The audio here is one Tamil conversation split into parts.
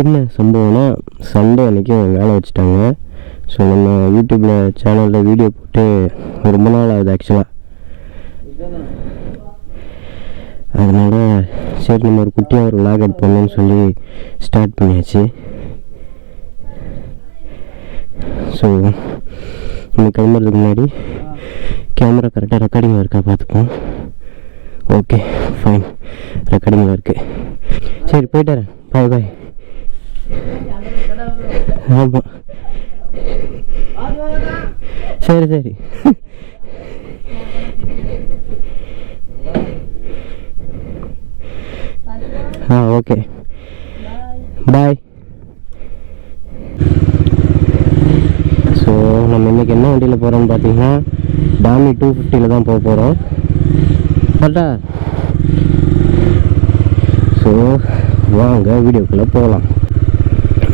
என்ன சம்பவம்னா சண்டே அன்றைக்கி வேலை வச்சுட்டாங்க. ஸோ நம்ம யூடியூப்பில் சேனலில் வீடியோ போட்டு ரொம்ப நாள் ஆகுது ஆக்சுவலாக. அதனால் சரி நம்ம ஒரு குட்டியாக ஒரு விளாக் எடுப்போம்னு சொல்லி ஸ்டார்ட் பண்ணியாச்சு. ஸோ நம்ம கிளம்புறதுக்கு முன்னாடி கேமரா கரெக்டாக ரெக்கார்டிங்கில் இருக்கா பார்த்துப்போம். ஓகே ஃபைன், ரெக்கார்டிங்கில் இருக்குது. சரி போயிட்டாரேன், பாய் பாய். ஆமாம் சரி சரி. Okay bye. ஸோ நம்ம இன்றைக்கி என்ன வண்டியில் போகிறோம்னு பார்த்தீங்கன்னா டாமி 250 தான் போக போகிறோம். கரெக்டா? ஸோ வாங்க வீடியோக்குள்ளே போகலாம்.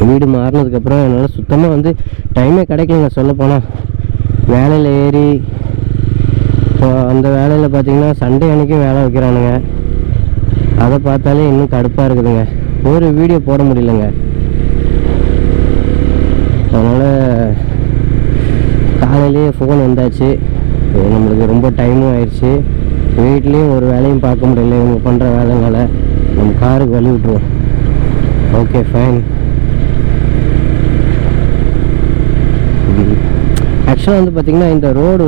வீடு மாறினதுக்கப்புறம் என்னால் சுத்தமாக டைமே கிடைக்கலங்க. சொல்ல போனால் வேலையில் ஏறி இப்போ அந்த வேலையில் பார்த்தீங்கன்னா சண்டே அன்றைக்கும் வேலை வைக்கிறானுங்க. அதை பார்த்தாலே இன்னும் கடுப்பாக இருக்குதுங்க. ஒரு வீடியோ போட முடியலங்க. அதனால் காலையிலேயே ஃபோன் வந்தாச்சு. நம்மளுக்கு ரொம்ப டைமும் ஆயிடுச்சு. வீட்லேயும் ஒரு வேலையும் பார்க்க முடியல இவங்க பண்ணுற வேலைனால. நம்ம காருக்கு வழி விட்ருவோம். Okay fine. ஆக்சுவலாக பார்த்திங்கன்னா இந்த ரோடு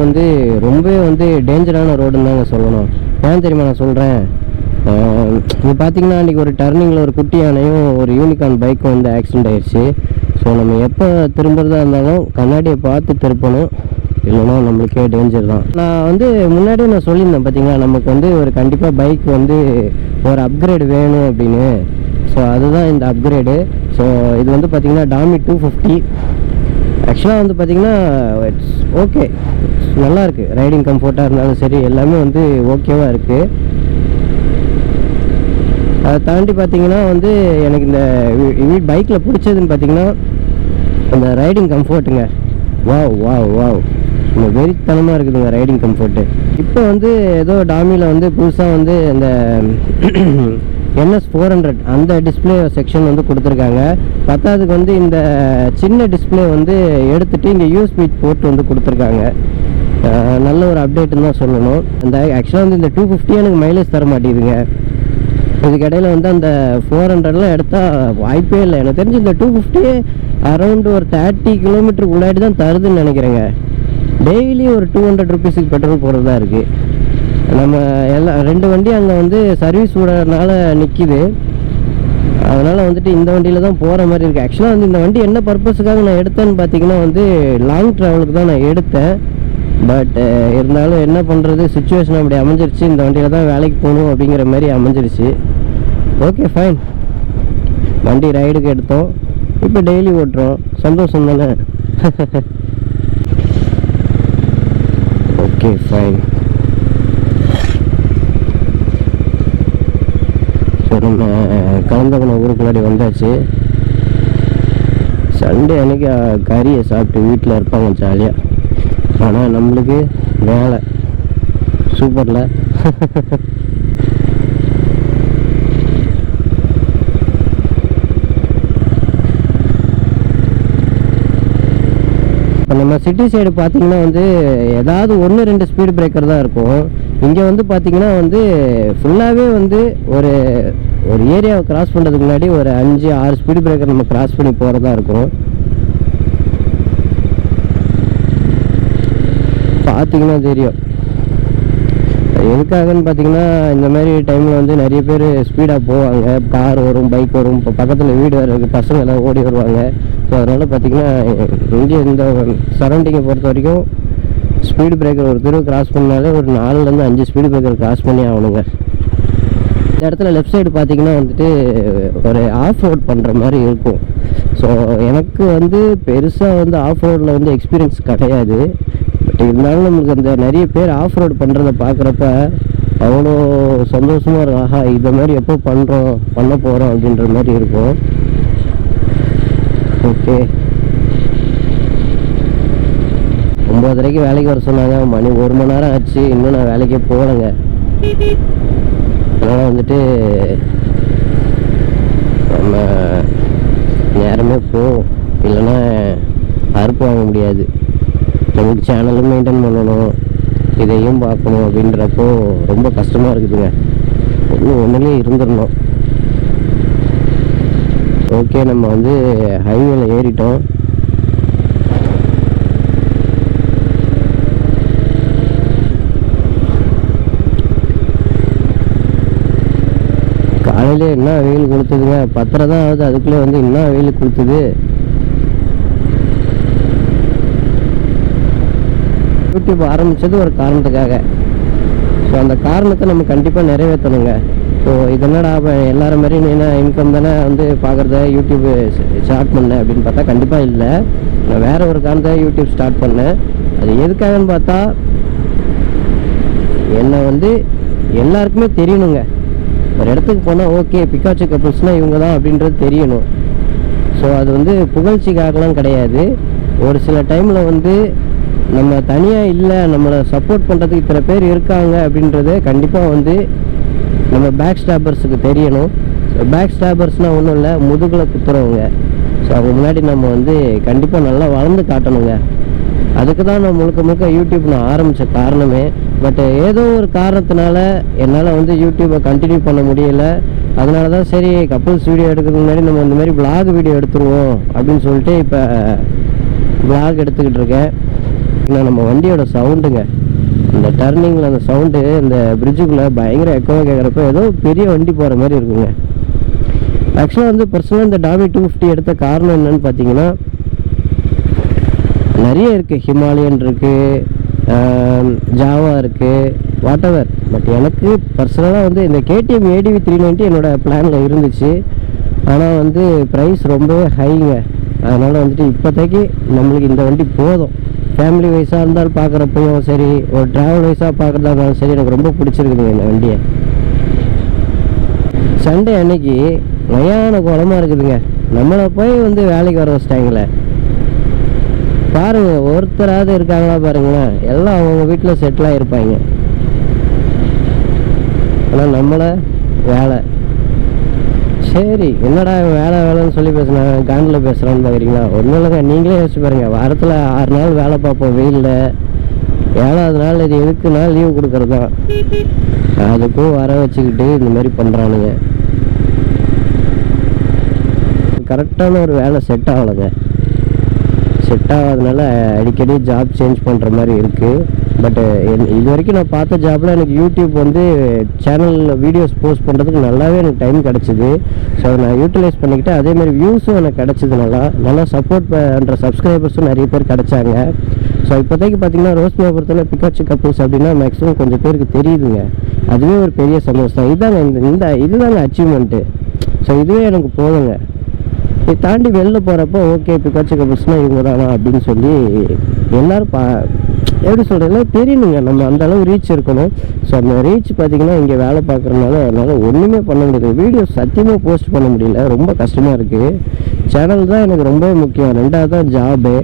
ரொம்பவே டேஞ்சரான ரோடுன்னு தாங்க சொல்லணும். ஏன் தெரியுமா நான் சொல்கிறேன்? இப்போ பார்த்திங்கன்னா அன்றைக்கி ஒரு டர்னிங்கில் ஒரு குட்டி யானையும் ஒரு யூனிகார்ன் பைக்கும் ஆக்சிடெண்ட் ஆகிடுச்சு. ஸோ நம்ம எப்போ திரும்புறதா இருந்தாலும் கண்ணாடியை பார்த்து திருப்பணும், இல்லைன்னா நம்மளுக்கே டேஞ்சர் தான். நான் முன்னாடியே நான் சொல்லியிருந்தேன் பார்த்திங்களா, நமக்கு ஒரு கண்டிப்பாக பைக் ஒரு அப்கிரேடு வேணும் அப்படின்னு. ஸோ அதுதான் இந்த அப்கிரேடு. ஸோ இது பார்த்திங்கன்னா டாமி 250. ஆக்சுவலாக பார்த்திங்கன்னா இட்ஸ் ஓகே, நல்லாயிருக்கு. ரைடிங் கம்ஃபர்ட்டாக இருந்தாலும் சரி, எல்லாமே ஓகேவாக இருக்குது. அதை தாண்டி பார்த்திங்கன்னா எனக்கு இந்த பைக்கில் பிடிச்சதுன்னு பார்த்திங்கன்னா அந்த ரைடிங் கம்ஃபர்ட்டுங்க. வாவ் வாவ் வாவ், ரொம்ப வெறித்தனமாக இருக்குதுங்க ரைடிங் கம்ஃபர்ட்டு. இப்போ ஏதோ டாமியில் புதுசாக இந்த NS 400 அந்த டிஸ்பிளே செக்ஷன் கொடுத்துருக்காங்க. பத்தாவதுக்கு இந்த சின்ன டிஸ்பிளே எடுத்துகிட்டு இங்கே USB போட்டு கொடுத்துருக்காங்க. நல்ல ஒரு அப்டேட்டுன்னு தான் சொல்லணும். அந்த ஆக்சுவலாக இந்த 250 எனக்கு மைலேஜ் தர மாட்டேங்குதுங்க. இதுக்கிடையில் அந்த 400லாம் எடுத்தால் வாய்ப்பே இல்லை. எனக்கு தெரிஞ்சு இந்த 250 அரௌண்டு ஒரு 30 கிலோமீட்டருக்கு உள்ளாடி தான் தருதுன்னு நினைக்கிறேங்க. டெய்லி ஒரு 200 ருபீஸுக்கு பெட்ரோல் போடுறதா இருக்குது. நம்ம எல்லாம் 2 வண்டி அங்கே சர்வீஸ் விடறதுனால நிற்கிது. அதனால் இந்த வண்டியில் தான் போகிற மாதிரி இருக்குது. ஆக்சுவலாக இந்த வண்டி என்ன பர்பஸுக்காக நான் எடுத்தேன்னு பார்த்தீங்கன்னா லாங் ட்ராவலுக்கு தான் நான் எடுத்தேன். பட் இருந்தாலும் என்ன பண்ணுறது, சுச்சுவேஷன் அப்படி அமைஞ்சிருச்சு. இந்த வண்டியில் தான் வேலைக்கு போகணும் அப்படிங்கிற மாதிரி அமைஞ்சிருச்சு. ஓகே ஃபைன், வண்டி ரைடுக்கு எடுத்தோம், இப்போ டெய்லி ஓட்டுறோம், சந்தோஷம் தானே. Okay fine. ஸோ நம்ம கலந்தகுணம் ஊருக்குள்ளாடி வந்தாச்சு. சண்டே அன்றைக்கி கறியை சாப்பிட்டு வீட்டில் இருப்பாங்க ஜாலியாக. ஆனால் நம்மளுக்கு வேலை சூப்பரில். இப்போ நம்ம சிட்டி சைடு பார்த்திங்கன்னா ஏதாவது 1-2 ஸ்பீடு பிரேக்கர் தான் இருக்கும். இங்கே பார்த்திங்கன்னா ஃபுல்லாகவே ஒரு ஒரு ஏரியாவை கிராஸ் பண்ணுறதுக்கு முன்னாடி ஒரு 5-6 ஸ்பீடு பிரேக்கர் நம்ம கிராஸ் பண்ணி போகிறதா இருக்கும். பார்த்திங்கன்னா தெரியும் எதுக்காகன்னு பார்த்தீங்கன்னா இந்த மாதிரி டைமில் நிறைய பேர் ஸ்பீடாக போவாங்க. கார் வரும், பைக் வரும், இப்போ பக்கத்தில் வீடு வர்றதுக்கு பசங்க எல்லாம் ஓடி வருவாங்க. ஸோ அதனால் பார்த்திங்கன்னா இங்கே இந்த சரௌண்டிங்கை பொறுத்த வரைக்கும் ஸ்பீடு பிரேக்கர் ஒரு தெருவு கிராஸ் பண்ணாலே ஒரு 4-5 ஸ்பீடு பிரேக்கர் கிராஸ் பண்ணி ஆகணுங்க. இந்த இடத்துல லெஃப்ட் சைடு பார்த்திங்கன்னா ஒரு ஆஃப் ரோட் பண்ணுற மாதிரி இருக்கும். ஸோ எனக்கு பெருசாக ஆஃப் ரோடில் எக்ஸ்பீரியன்ஸ் கிடையாது. பட் இருந்தாலும் நம்மளுக்கு நிறைய பேர் ஆஃப் ரோடு பண்ணுறத பார்க்குறப்ப அவ்வளோ சந்தோஷமாக இருக்கும். ஆஹா, இதை மாதிரி எப்போ பண்ண போகிறோம் அப்படின்ற மாதிரி இருக்கும். ஓகே, 9:30 வேலைக்கு வர சொன்னாங்க. மணி 1 மணி நேரம் ஆச்சு, இன்னும் நான் வேலைக்கே போகலைங்க. அதனால் நம்ம நேரமே போகும், இல்லைன்னா அறுப்பு வாங்க முடியாது. நமக்கு சேனலும் மெயின்டைன் பண்ணணும், இதையும் பார்க்கணும் அப்படின்றப்போ ரொம்ப கஷ்டமாக இருக்குதுங்க. ஒன்றுலேயே இருந்துடணும். ஓகே, நம்ம வந்து ஹைவேல ஏறிட்டோம். காலையிலே என்ன வெயில் கொளுத்துதுங்க, 10:30 தான் ஆகுது, அதுக்குள்ளே வந்து என்ன வெயில் கொளுத்துது. யூடியூப் ஆரம்பித்தது ஒரு காரணத்துக்காக. ஸோ அந்த காரணத்தை நம்ம கண்டிப்பாக நிறைவேற்றணுங்க. ஸோ இதென்னடா எல்லாரும் மாதிரி நீ என்ன இன்கம் தானே வந்து பார்க்குறத யூடியூப் ஸ்டார்ட் பண்ணேன் அப்படின்னு பார்த்தா கண்டிப்பாக இல்லை. நான் வேறு ஒரு காரணத்தை யூடியூப் ஸ்டார்ட் பண்ணேன். அது எதுக்காகன்னு பார்த்தா, என்னை வந்து எல்லாருக்குமே தெரியணுங்க. ஒரு இடத்துக்கு போனால் ஓகே பிக்காச்சு கப்புள்ஸ்னால் இவங்க தான் அப்படின்றது தெரியணும். ஸோ அது வந்து புகழ்ச்சிக்காகலாம் கிடையாது. ஒரு சில டைமில் வந்து நம்ம தனியாக இல்லை, நம்மளை சப்போர்ட் பண்ணுறதுக்கு இத்தனை பேர் இருக்காங்க அப்படின்றது கண்டிப்பாக வந்து நம்ம பேக் ஸ்டாப்பர்ஸுக்கு தெரியணும். ஸோ பேக் ஸ்டாப்பர்ஸ்னால் ஒன்றும் இல்லை, முதுகில் குத்துறவங்க. ஸோ அவங்க முன்னாடி நம்ம வந்து கண்டிப்பாக நல்லா வளர்ந்து காட்டணுங்க. அதுக்கு தான் நான் முழுக்க முழுக்க யூடியூப் நான் ஆரம்பித்த காரணமே. பட் ஏதோ ஒரு காரணத்தினால என்னால் வந்து யூடியூப்பை கண்டினியூ பண்ண முடியல. அதனால தான் சரி கப்புள்ஸ் வீடியோ எடுக்கிறதுக்கு முன்னாடி நம்ம இந்த மாதிரி vlog வீடியோ எடுத்துருவோம் அப்படின்னு சொல்லிட்டு இப்போ vlog எடுத்துக்கிட்டு இருக்கேன். நம்ம வண்டியோட சவுண்டுங்க, இந்த டர்னிங்கில் அந்த சவுண்டு இந்த பிரிட்ஜுக்குள்ளே பயங்கர எக்கோவாக கேட்குறப்ப ஏதோ பெரிய வண்டி போகிற மாதிரி இருக்குங்க. ஆக்சுவலாக வந்து பர்சனலாக இந்த டாமி 250 எடுத்த காரணம் என்னன்னு பார்த்தீங்கன்னா, நிறைய இருக்குது. ஹிமாலயன் இருக்குது, ஜாவா இருக்குது, வாட் எவர். பட் எனக்கு பர்சனலாக வந்து இந்த கேடிஎம் ADV 390 என்னோடய பிளானில் இருந்துச்சு. ஆனால் வந்து ப்ரைஸ் ரொம்பவே ஹைங்க. அதனால் வந்துட்டு இப்போதைக்கு நம்மளுக்கு இந்த வண்டி போதும். ஃபேமிலி வைஸாக இருந்தாலும் பார்க்குறப்பையும் சரி, ஒரு ட்ராவல் வைஸாக பார்க்குறதா இருந்தாலும் சரி, எனக்கு ரொம்ப பிடிச்சிருக்குதுங்க இந்த வண்டியை. சண்டே அன்னைக்கு மயான குளமாக இருக்குதுங்க. நம்மளை போய் வந்து வேலைக்கு வர வச்சிட்டாங்களே பாருங்க, ஒருத்தராவது இருக்காங்களா பாருங்களேன். எல்லாம் அவங்க வீட்டில் செட்டில் ஆகிருப்பாங்க. ஆனால் நம்மளை வேலை, சரி என்னடா வேலை வேலைன்னு சொல்லி பேசுனாங்க, காண்டில் பேசுகிறான்னு பார்க்குறீங்களா? ஒன்றும் இல்லைங்க, நீங்களே யோசிச்சு பாருங்கள். வாரத்தில் 6 நாள் வேலை பார்ப்போம் வெயிலில், 7வது நாள் இது எதுக்குன்னா லீவ் கொடுக்குறது தான். அதுக்கும் வர வச்சுக்கிட்டு இந்த மாதிரி பண்ணுறானுங்க. கரெக்டான ஒரு வேலை செட் ஆகலைங்க. செட் ஆகாதனால அடிக்கடி ஜாப் சேஞ்ச் பண்ணுற மாதிரி இருக்குது. பட் இது வரைக்கும் நான் பார்த்த ஜாப்பில் எனக்கு யூடியூப் வந்து சேனலில் வீடியோஸ் போஸ்ட் பண்ணுறதுக்கு நல்லாவே எனக்கு டைம் கிடச்சிது. ஸோ அதை நான் யூட்டிலைஸ் பண்ணிக்கிட்டு அதேமாதிரி வியூஸும் எனக்கு கிடச்சிது. நல்லா சப்போர்ட் பண்ணுற சப்ஸ்கிரைபர்ஸும் நிறைய பேர் கிடச்சாங்க. ஸோ இப்போதைக்கு பார்த்தீங்கன்னா ரோஸ்மியா பொறுத்தவரை பிக்காச்சு கப்புள்ஸ் அப்படின்னா மேக்ஸிமம் கொஞ்சம் பேருக்கு தெரியுதுங்க. அதுவே ஒரு பெரிய சந்தோஷம் தான். இதுதாங்க இதுதாங்க அச்சீவ்மெண்ட்டு. ஸோ இதுவே எனக்கு போதுங்க. இதை தாண்டி வெளில போகிறப்போ ஓகே பிக்காச்சு கப்புள்ஸ்னால் இவங்க தானா அப்படின்னு சொல்லி எல்லோரும் எப்படி சொல்கிறதுனா தெரியணுங்க. நம்ம அந்த அளவு ரீச் இருக்கணும். ஸோ அந்த ரீச் பார்த்திங்கன்னா இங்கே வேலை பார்க்குறதுனால என்னால் ஒன்றுமே பண்ண முடியல. வீடியோ சத்தியமாக போஸ்ட் பண்ண முடியல, ரொம்ப கஷ்டமாக இருக்குது. சேனல் தான் எனக்கு ரொம்பவே முக்கியம், 2வது தான் ஜாபு.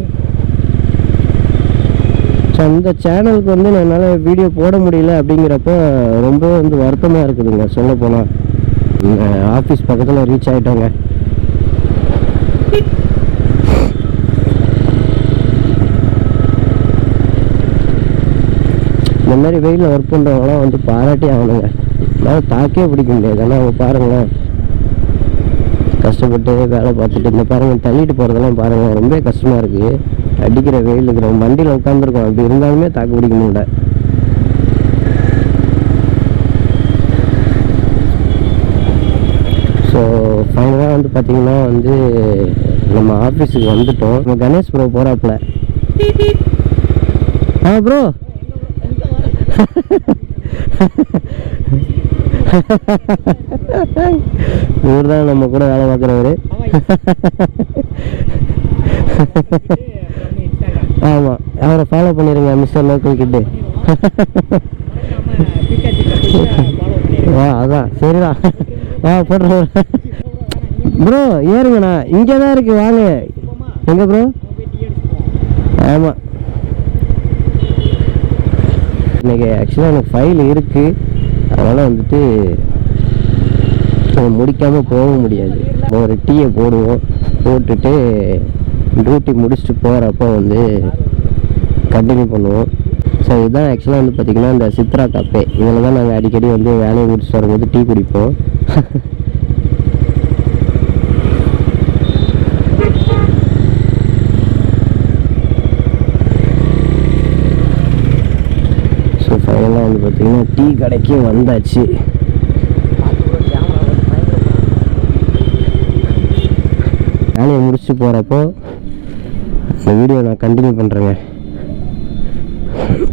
ஸோ அந்த சேனலுக்கு வந்து என்னால் வீடியோ போட முடியல அப்படிங்கிறப்போ ரொம்ப வந்து வருத்தமாக இருக்குதுங்க. சொல்ல போனால் ஆஃபீஸ் பக்கத்தில் ரீச் ஆகிட்டோங்க. இந்த மாதிரி வெயிலில் ஒர்க் பண்ணுறவங்களாம் வந்து பாராட்டி ஆகணுங்க. என்னால் தாக்கே பிடிக்க முடியாது. ஆனால் அவங்க பாருங்களேன், கஷ்டப்பட்டு வேலை பார்த்துட்டு இந்த பாருங்கள் தள்ளிட்டு போகிறதெல்லாம் பாருங்கள், ரொம்ப கஷ்டமாக இருக்குது. அடிக்கிற வெயில் இருக்கிற வண்டியில் உட்காந்துருக்கோம், அப்படி இருந்தாலுமே தாக்கு பிடிக்க முடியல. ஸோ ஃபைனலாக வந்து பார்த்திங்கன்னா வந்து நம்ம ஆஃபீஸுக்கு வந்துட்டோம். நம்ம கணேஷ் ப்ரோ போகிறாப்புல. ப்ரோ இவர் தான் நம்ம கூட வேலை பார்க்குறவரு. ஆமாம், அவரை ஃபாலோ பண்ணிடுங்க மிஸ்டர் லோக்கல் கிட்டு. அதான் சரிதான். போடுறேன் ப்ரோ, ஏறுங்கண்ணா, இங்கே தான் இருக்குது, வாங்க. எங்கே ப்ரோ? ஆமாம், இன்றைக்கி ஆக்சுவலாக எனக்கு ஃபைல் இருக்குது. அதனால் வந்துட்டு முடிக்காமல் போக முடியாது. ஒரு டீயை போடுவோம், போட்டுட்டு டியூட்டி முடிச்சுட்டு போகிறப்போ வந்து கண்டினியூ பண்ணுவோம். ஸோ இதுதான் ஆக்சுவலாக வந்து பார்த்திங்கன்னா இந்த சித்ரா கஃபே. இதில் தான் நாங்கள் அடிக்கடி வந்து வேலையை முடிச்சுட்டு வரும்போது டீ குடிப்போம். ஸோ ஃபைனலாக வந்து பார்த்திங்கன்னா டீ கடைக்கு வந்தாச்சு. வேலையை முடிச்சுட்டு போகிறப்போ இந்த வீடியோ நான் கண்டினியூ பண்ணுறேங்க.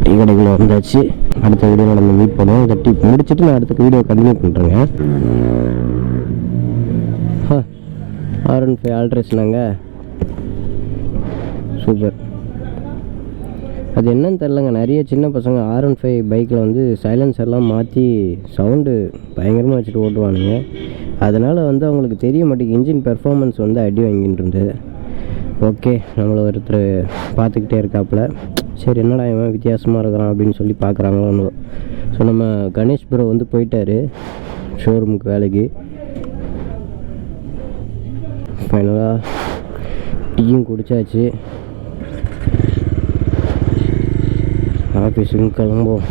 டீ கடைக்குள்ளே வந்தாச்சு. அடுத்த வீடியோவில் நம்ம மீட் பண்ணுவோம். இதை டீ முடிச்சுட்டு நான் அடுத்த வீடியோ கண்டினியூ பண்ணுறேங்க. R15 ஆல்ட்ரேஷனாங்க, super. அது என்னன்னு தெரிலங்க, நிறைய சின்ன பசங்க R15 பைக்கில் வந்து சைலன்சர்லாம் மாற்றி சவுண்டு பயங்கரமாக வச்சுட்டு ஓட்டுவானுங்க. அதனால் வந்து அவங்களுக்கு தெரிய மாட்டேங்குது இன்ஜின் பெர்ஃபார்மன்ஸ் வந்து அடி வாங்கிட்டு இருந்தது. ஓகே, நம்மளை ஒருத்தர் பார்த்துக்கிட்டே இருக்காப்புல. சரி என்னடா இவன் வித்தியாசமாக இருக்கிறான் அப்படின்னு சொல்லி பார்க்குறாங்களோ. ஸோ நம்ம கணேஷ் ப்ரோ வந்து போயிட்டார் ஷோரூமுக்கு வேலைக்கு. ஃபைனலாக டீயும் குடித்தாச்சு. ஆஃபீஸுக்கு கிளம்போம்.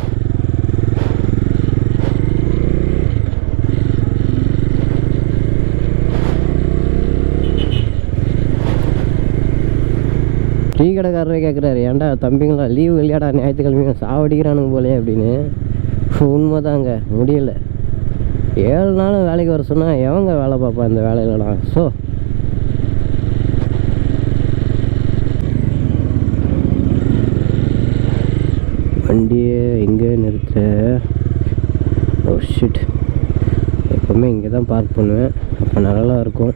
டீ கடைக்காரரே கேட்குறாரு, ஏன்டா தம்பிங்களா லீவு இல்லையாடா ஞாயிற்றுக்கிழமைங்க சாவடிக்கிறானுங்க போலே அப்படின்னு. உண்மைதாங்க, முடியலை. 7 நாளும் வேலைக்கு வர சொன்னால் எவங்க வேலை பார்ப்பா இந்த வேலையிலலாம். ஸோ வண்டியை எங்கே நிறுத்த? ஓ ஷிட், எப்போவுமே இங்கே தான் பார்க் பண்ணுவேன், அப்போ நல்லா இருக்கும்.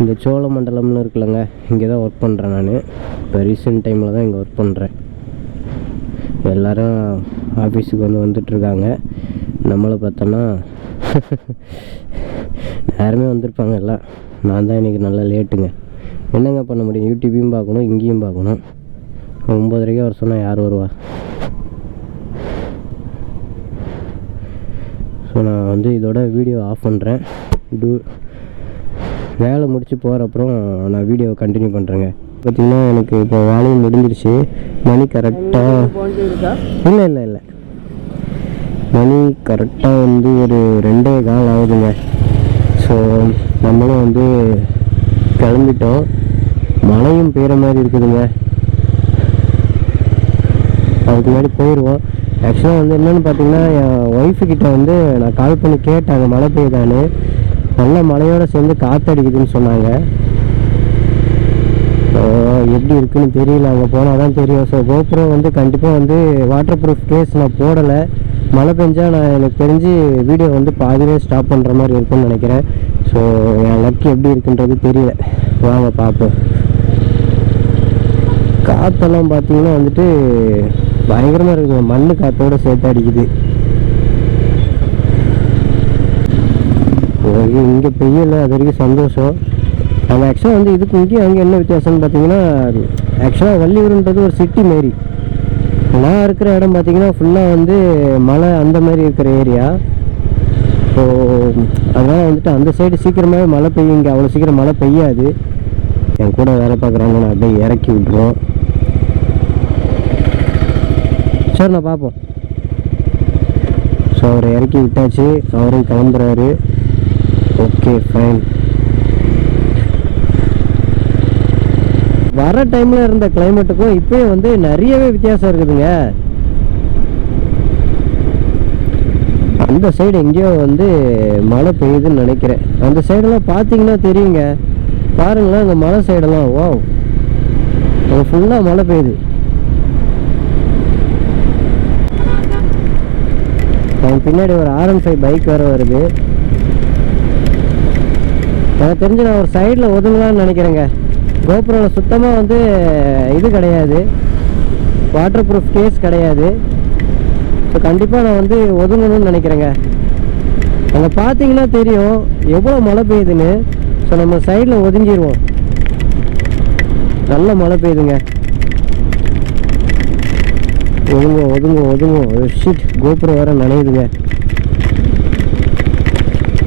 இந்த சோழமண்டலம்னு இருக்குல்லங்க, இங்கே தான் ஒர்க் பண்ணுறேன் நான். இப்போ ரீசெண்ட் டைமில் தான் இங்கே ஒர்க் பண்ணுறேன். எல்லோரும் ஆஃபீஸுக்கு வந்துட்டுருக்காங்க. நம்மளை பார்த்தோன்னா யாருமே வந்திருப்பாங்க எல்லாம். நான் தான் இன்றைக்கி நல்லா லேட்டுங்க. என்னங்க பண்ண முடியும், யூடியூப்பையும் பார்க்கணும் இங்கேயும் பார்க்கணும். 9:30 வர சொன்னால் யார் வருவா? ஸோ நான் வந்து இதோட வீடியோ ஆஃப் பண்ணுறேன். வேலை முடிச்சு போகிறப்பறம் நான் வீடியோவை கண்டினியூ பண்ணுறேங்க. பார்த்திங்கன்னா எனக்கு இப்போ வேலையும் முடிஞ்சிருச்சு. மணி கரெக்டாக இல்லை மணி கரெக்டாக வந்து ஒரு 2:15 ஆகுதுங்க. ஸோ நம்மளும் வந்து கிளம்பிட்டோம். மழையும் பெய்கிற மாதிரி இருக்குதுங்க. அதுக்கு முன்னாடி போயிடுவோம். ஆக்சுவலாக வந்து என்னென்னு பார்த்தீங்கன்னா, என் ஒய்ஃபுக்கிட்ட வந்து நான் கால் பண்ணி கேட்டாங்க மழை பெய்யுதான்னு. நல்ல மழையோடு சேர்ந்து காற்றடிக்குதுன்னு சொன்னாங்க. எப்படி இருக்குன்னு தெரியல, அங்கே போனால் தான் தெரியும். ஸோ கோப்ரோ வந்து கண்டிப்பாக வந்து வாட்டர் ப்ரூஃப் கேஸ் நான் போடலை. மழை பெஞ்சால் நான் எனக்கு தெரிஞ்சு வீடியோ வந்து பாதிலே ஸ்டாப் பண்ணுற மாதிரி இருக்குன்னு நினைக்கிறேன். ஸோ என் லக் எப்படி இருக்குன்றது தெரியல, வாங்க பார்ப்போம். காற்றெல்லாம் பார்த்தீங்கன்னா வந்துட்டு பயங்கரமாக இருக்குது. மண் காற்றோடு சேர்த்து அடிக்குது. இங்கே பெய்யலை, அது வரைக்கும் சந்தோஷம். அது ஆக்சுவலாக வந்து இதுக்கு இங்கேயும் அங்கே என்ன வித்தியாசம்னு பார்த்தீங்கன்னா, ஆக்சுவலாக வள்ளியூருன்றது ஒரு சிட்டி மாரி. நான் இருக்கிற இடம் பார்த்தீங்கன்னா ஃபுல்லாக வந்து மலை அந்த மாதிரி இருக்கிற ஏரியா. ஸோ அதனால் வந்துட்டு அந்த சைடு சீக்கிரமாகவே மழை பெய்யும், இங்கே அவ்வளோ சீக்கிரம் மழை பெய்யாது. என் கூட வேலை பார்க்குறாங்க, நான் அப்படியே இறக்கி விட்ருவோம். சரி நான் பார்ப்போம். ஸோ அவரை இறக்கி விட்டாச்சு, அவரும் கிளம்புறாரு. Okay fine. வர டைமில் இருந்த கிளைமேட்டுக்கும் இப்போயும் வந்து நிறையவே வித்தியாசம் இருக்குதுங்க. அந்த சைடு எங்கேயோ வந்து மழை பெய்யுதுன்னு நினைக்கிறேன். அந்த சைடெல்லாம் பார்த்தீங்கன்னா தெரியுங்க, பாருங்களேன் அந்த மலை சைடெல்லாம். வாவ், அங்கே ஃபுல்லாக மழை பெய்யுது. அவன் பின்னாடி ஒரு R15 பைக் வேறு வருது. எனக்கு தெரிஞ்சு நான் ஒரு சைடில் ஒதுங்கலான்னு நினைக்கிறேங்க. கோப்ரோவில் சுத்தமாக வந்து இது கிடையாது, வாட்டர் ப்ரூஃப் கேஸ் கிடையாது. ஸோ கண்டிப்பாக நான் வந்து ஒதுங்கணும்னு நினைக்கிறேங்க. அங்கே பார்த்தீங்கன்னா தெரியும் எவ்வளோ மழை பெய்யுதுன்னு. ஸோ நம்ம சைடில் ஒதுங்கிடுவோம். நல்ல மழை பெய்யுதுங்க. ஒதுங்கும். ஷிட், கோப்ரோ வேறு நனையுதுங்க.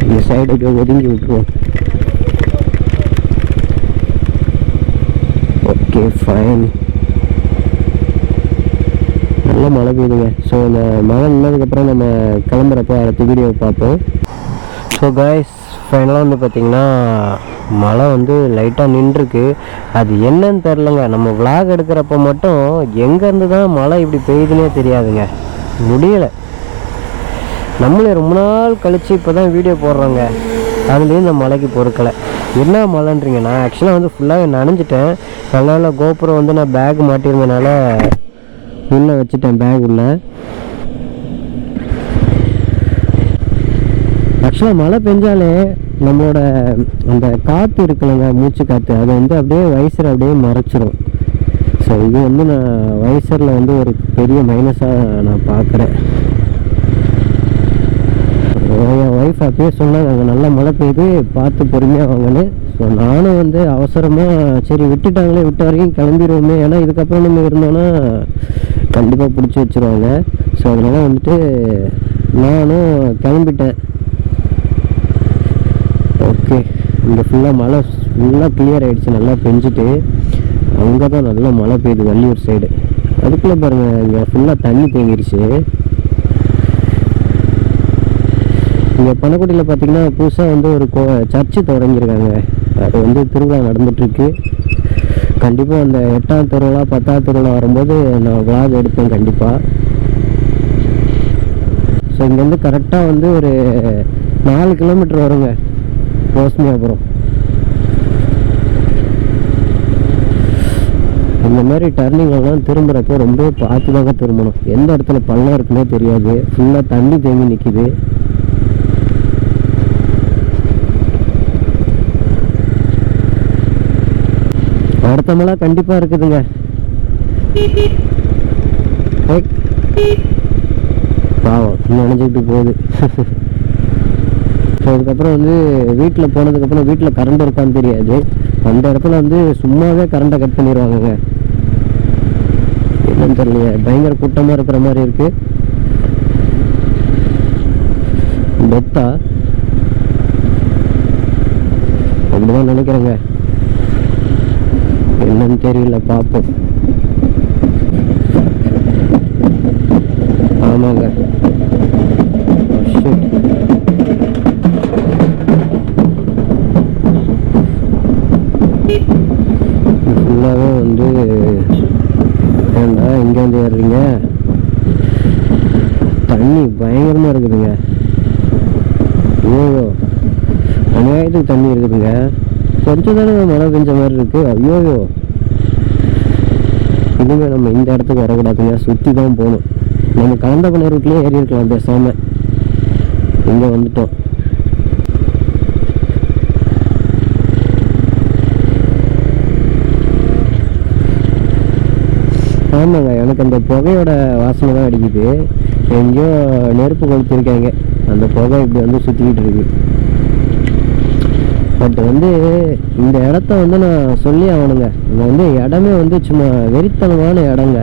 இந்த சைடுக்கு ஒதுங்கி விட்டுருவோம். Okay fine. நல்ல மழை பெய்யுதுங்க. ஸோ இந்த மழை நின்னதுக்கப்புறம் நம்ம கிளம்புறப்போ அடுத்த வீடியோவை பார்ப்போம். ஸோ காய்ஸ், ஃபைனலாக வந்து பார்த்திங்கன்னா மழை வந்து லைட்டாக நின்றுருக்கு. அது என்னன்னு தெரிலங்க. நம்ம விளாக் எடுக்கிறப்ப மட்டும் எங்கேருந்து தான் மழை இப்படி பெய்யுதுன்னே தெரியாதுங்க. முடியலை. நம்மளே ரொம்ப நாள் கழித்து இப்போ தான் வீடியோ போடுறோங்க. அதுலேயும் இந்த மழைக்கு பொறுக்கலை. என்ன மழைன்றீங்க? நான் ஆக்சுவலாக வந்து ஃபுல்லாகவே நனைஞ்சிட்டேன். நல்ல கோபுரம் வந்து நான் பேக் மாட்டியிருந்தனால உள்ளே வச்சுட்டேன். பேக் உள்ள ஆக்சுவலாக மழை பெஞ்சாலே நம்மளோட அந்த காற்று இருக்குல்லங்க, மூச்சு காற்று, அதை வந்து அப்படியே வைசரை அப்படியே மறைச்சிடும். ஸோ இது வந்து நான் வைசரில் வந்து ஒரு பெரிய மைனஸாக நான் பார்க்குறேன். என் ஒய்ஃப் அப்பயே சொன்னாங்க அங்கே நல்லா மழை பெய்யுது, பார்த்து பொறுமையாக வாங்கன்னு. ஸோ நானும் வந்து அவசரமாக சரி விட்டுட்டாங்களே, விட்ட வரைக்கும் கிளம்பிடுவோமே, ஏன்னா இதுக்கப்புறம் நம்ம இருந்தோன்னா கண்டிப்பாக பிடிச்சி வச்சுருவாங்க. ஸோ அதனால் வந்துட்டு நானும் கிளம்பிட்டேன். ஓகே, இங்கே ஃபுல்லாக மழை ஃபுல்லாக கிளியர் ஆகிடுச்சு. நல்லா பெஞ்சிட்டு அங்கே தான் நல்லா மழை பெய்யுது, வள்ளியூர் சைடு. அதுக்குள்ளே பாருங்கள், இங்கே ஃபுல்லாக தண்ணி தேங்கிடுச்சு. இங்கே பனக்குடியில் பார்த்திங்கன்னா புதுசாக வந்து ஒரு சர்ச்சு தொடங்கியிருக்காங்க. அது வந்து திருவிழா நடந்துகிட்ருக்கு. கண்டிப்பாக அந்த 8ஆம் திருவிழா 10ஆம் திருவிழா வரும்போது நான் விளாக் எடுப்பேன் கண்டிப்பாக. ஸோ இங்கேருந்து கரெக்டாக வந்து ஒரு 4 கிலோமீட்டர் வருங்க ரோஸ்மியாபுரம். இந்த மாதிரி டர்னிங்லாம் திரும்புகிறப்போ ரொம்ப பார்த்து தாங்க திரும்பணும். எந்த இடத்துல பள்ளம் இருக்குன்னே தெரியாது. ஃபுல்லாக தண்ணி தேங்கி நிற்கிது. அடுத்த மழை கண்டிப்பாக இருக்குதுங்க. பாவம் நினைஞ்சிக்கிட்டு போகுது. ஸோ அதுக்கப்புறம் வந்து வீட்டில் போனதுக்கப்புறம் வீட்டில் கரண்ட் இருக்கான்னு தெரியாது. அந்த இடத்துல வந்து சும்மாவே கரண்ட்டை கட் பண்ணிடுவாங்கங்க. என்னன்னு தெரியலையே, பயங்கர கூட்டமாக இருக்கிற மாதிரி இருக்கு. டெத்தா அப்படிதான் நினைக்கிறேங்க. என்னன்னு தெரியல, பார்ப்போம். ஆமாங்க, ஃபுல்லாகவே வந்து ஏண்டா இங்கே வந்து ஏறுறீங்க? தண்ணி பயங்கரமாக இருக்குதுங்க. ஐயோயோ, அநியாயத்துக்கு தண்ணி இருக்குதுங்க. கொஞ்சம் தானே மழை பெஞ்ச மாதிரி இருக்கு. ஐயோயோ, இனிமே நம்ம இந்த இடத்துக்கு வரக்கூடாதுங்க, சுற்றி தான் போகணும். நம்ம கலந்தபண்ண ரூட்லேயே ஏறி இருக்கலாம் பேசாமல். இங்கே வந்துட்டோம். ஆமாங்க, எனக்கு அந்த புகையோட வாசனை தான் அடிக்குது. எங்கேயோ நெருப்பு கொளுத்திருக்காங்க, அந்த புகை இப்படி வந்து சுற்றிக்கிட்டு இருக்கு. பட் வந்து இந்த இடத்த வந்து நான் சொல்லி ஆகணுங்க. இங்கே வந்து இடமே வந்து சும்மா வெறித்தனமான இடங்க.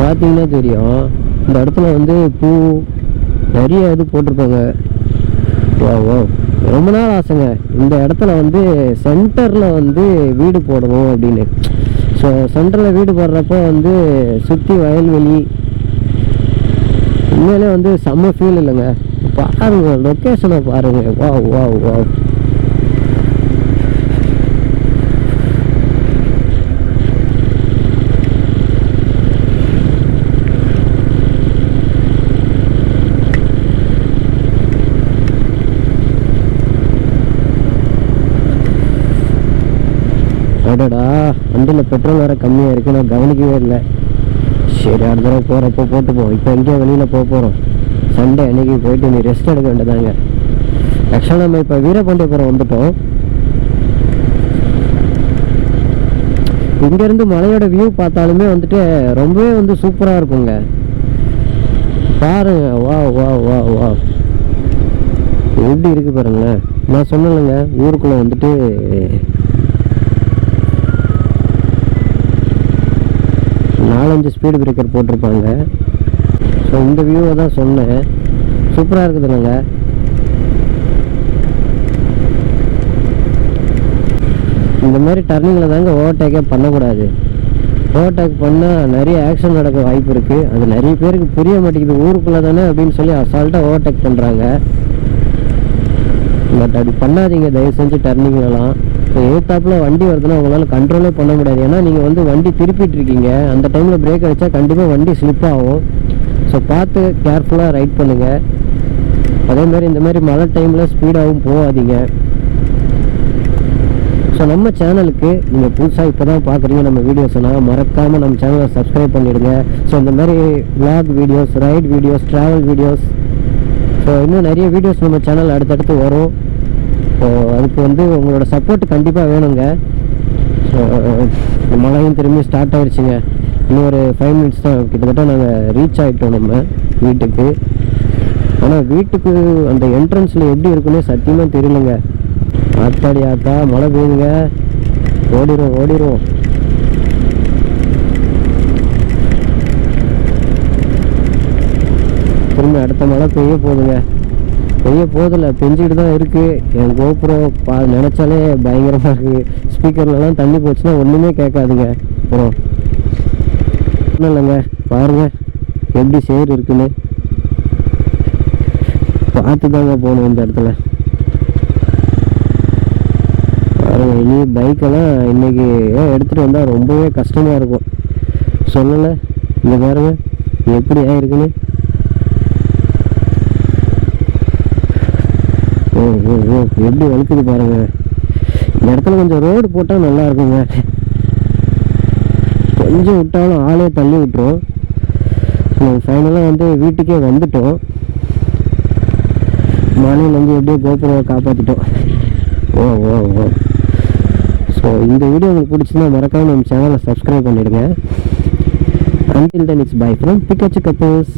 பார்த்தீங்கன்னா தெரியும், இந்த இடத்துல வந்து பூ நிறைய இது போட்டிருப்பாங்க. ஓ, ரொம்ப நாள் ஆசைங்க இந்த இடத்துல வந்து சென்டரில் வந்து வீடு போடணும் அப்படின்னு. ஸோ சென்டரில் வீடு போடுறப்போ வந்து சுற்றி வயல்வெளி, உண்மையிலே வந்து செம்ம ஃபீல் இல்லைங்க. பாருங்க, லொக்கேஷனை பாருங்க. வா வா வா, அடடா, வண்டியில் பெட்ரோல் வேறு கம்மியாக இருக்குது. நான் கவனிக்கவே இல்லை. சரி, அடுத்த தடவை போகிறப்போ போட்டுப்போம். இப்போ எங்கேயோ வெளியில் போக போகிறோம். சண்டே அன்னைக்கு போயிட்டு நீ ரெஸ்ட் எடுக்க வேண்டியதாங்க. ஆக்சுவலாக நம்ம இப்போ வீரபாண்டியபுரம் வந்துட்டோம். இங்கேருந்து மலையோட வியூ பார்த்தாலுமே வந்துட்டு ரொம்பவே வந்து சூப்பராக இருக்குங்க. பாருங்க, வா வா வா வா, எப்படி இருக்கு பாருங்களேன். நான் சொன்னேன்லங்க, ஊருக்குள்ளே வந்துட்டு 4-5 ஸ்பீடு பிரேக்கர் போட்டிருப்பாங்க. ஸோ இந்த வியூவை தான் சொன்னேன். சூப்பராக இருக்குது இல்லைங்க. இந்த மாதிரி டர்னிங்கில் தாங்க ஓவர்டேக்கே பண்ணக்கூடாது. ஓவர்டேக் பண்ணால் நிறைய ஆக்ஷன் நடக்க வாய்ப்பு இருக்குது. அது நிறைய பேருக்கு புரிய மாட்டேங்குது. ஊருக்குள்ளே தானே அப்படின்னு சொல்லி அசால்ட்டாக ஓவர்டேக் பண்ணுறாங்க. பட் அப்படி பண்ணாதீங்க தயவு செஞ்சு டர்னிங்லலாம். இப்போ எதிர்த்தாப்பில் வண்டி வருதுன்னா உங்களால் கண்ட்ரோலே பண்ண முடியாது. ஏன்னா நீங்கள் வந்து வண்டி திருப்பிட்டு இருக்கீங்க. அந்த டைமில் பிரேக் அடித்தா கண்டிப்பாக வண்டி ஸ்லிப் ஆகும். ஸோ பார்த்து கேர்ஃபுல்லாக ரைட் பண்ணுங்கள். அதேமாதிரி இந்த மாதிரி மழை டைமில் ஸ்பீடாகவும் போகாதீங்க. ஸோ நம்ம சேனலுக்கு நீங்கள் புதுசாக இப்போ தான் பார்க்குறீங்க நம்ம வீடியோஸ்னால் மறக்காமல் நம்ம சேனலை சப்ஸ்கிரைப் பண்ணிவிடுங்க. ஸோ இந்த மாதிரி vlog videos, right videos, travel videos, so இன்னும் நிறைய வீடியோஸ் நம்ம சேனல் அடுத்தடுத்து வரும். ஸோ அதுக்கு வந்து உங்களோட சப்போர்ட் கண்டிப்பாக வேணுங்க. ஸோ மழையும் திரும்பி ஸ்டார்ட் ஆகிடுச்சிங்க. இன்னும் ஒரு 5 மினிட்ஸ் தான் கிட்டத்தட்ட நாங்கள் ரீச் ஆகிட்டோம் நம்ம வீட்டுக்கு. ஆனால் வீட்டுக்கு அந்த என்ட்ரன்ஸில் எப்படி இருக்குன்னே சத்தியமாக தெரியலங்க. ஆத்தாடி ஆத்தா மழை பெய்யுங்க. ஓடிடும். திரும்ப அடுத்த மழை பெய்ய போகுதுங்க. போதில்லை, பெஞ்சிக்கிட்டு தான் இருக்குது. என் கோபுரோ நினச்சாலே பயங்கரமாக இருக்குது. ஸ்பீக்கர்லலாம் தண்ணி போச்சுன்னா ஒன்றுமே கேட்காதுங்க. அப்புறம் ஒன்றும் இல்லைங்க, பாருங்கள் எப்படி சேர் இருக்குன்னு. பார்த்து தாங்க போகணும் இந்த இடத்துல. பாருங்கள், இனி பைக்கெல்லாம் இன்றைக்கி எடுத்துகிட்டு வந்தால் ரொம்பவே கஷ்டமாக இருக்கும். சொல்லலை, இங்கே பாருங்கள் எப்படி ஆகிருக்குன்னு. எப்படி வலிக்குது பாருங்க. இந்த இடத்துல கொஞ்சம் ரோடு போட்டால் நல்லா இருக்குங்க. கொஞ்சம் விட்டாலும் ஆளே தள்ளி விட்டுரும். ஃபைனலாக வந்து வீட்டுக்கே வந்துட்டோம். மழையில் வந்து எப்படியோ கோபுரவை காப்பாற்றிட்டோம். ஓ. ஸோ இந்த வீடியோ உங்களுக்கு பிடிச்சிருந்தா மறக்காமல் நம்ம சேனலை சப்ஸ்கிரைப் பண்ணிவிடுங்க. Until then, it's bye from Pikachu Couples.